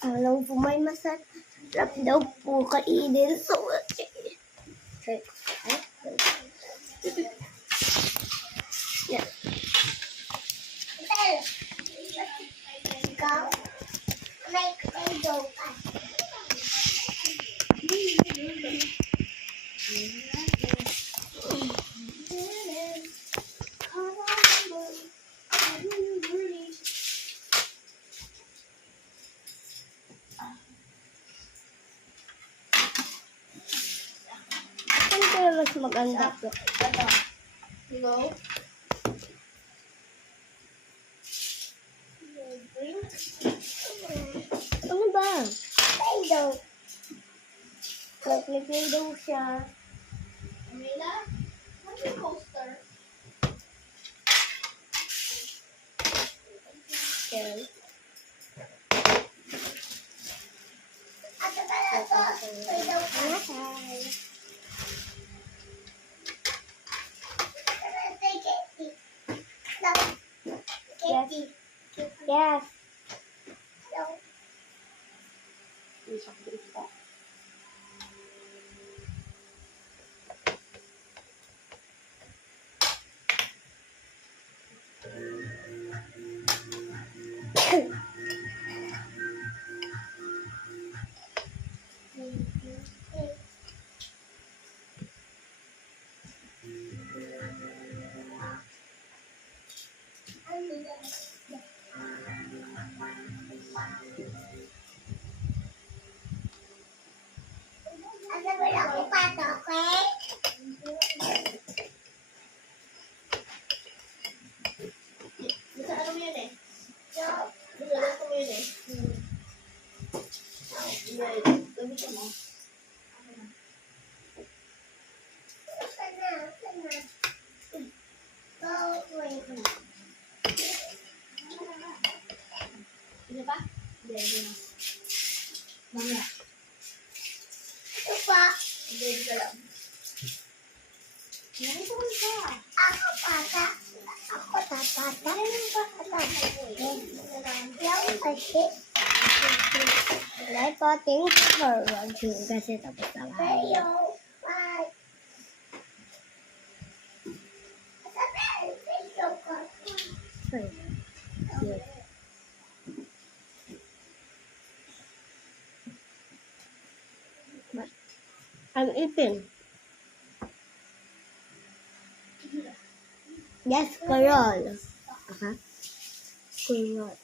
Alam po may masarap daw po kainin. So, yeah. Ikaw, may kayo ka. Ano kaya mas maganda po? Ito. Hello? Ano ba? Play-Doh. May Play-Doh siya. Amila? What's your poster? Okay. Yes. Yes. Ano ba ako pato, okay? Basta ano mo yun eh? So, Basta ko mo yun eh. Gamitin mo. sana. Oh, wait. Hindi pa? Hindi na. Mamaya. Ito pa. Hindi ka lang. Ganito ko siya. Ako pata. Ako tatata. Yung kasi. Alright po, thank you for watching kasi tapos na tayo. Bye. Yes. I'm eating. Yes, Carol. Carol.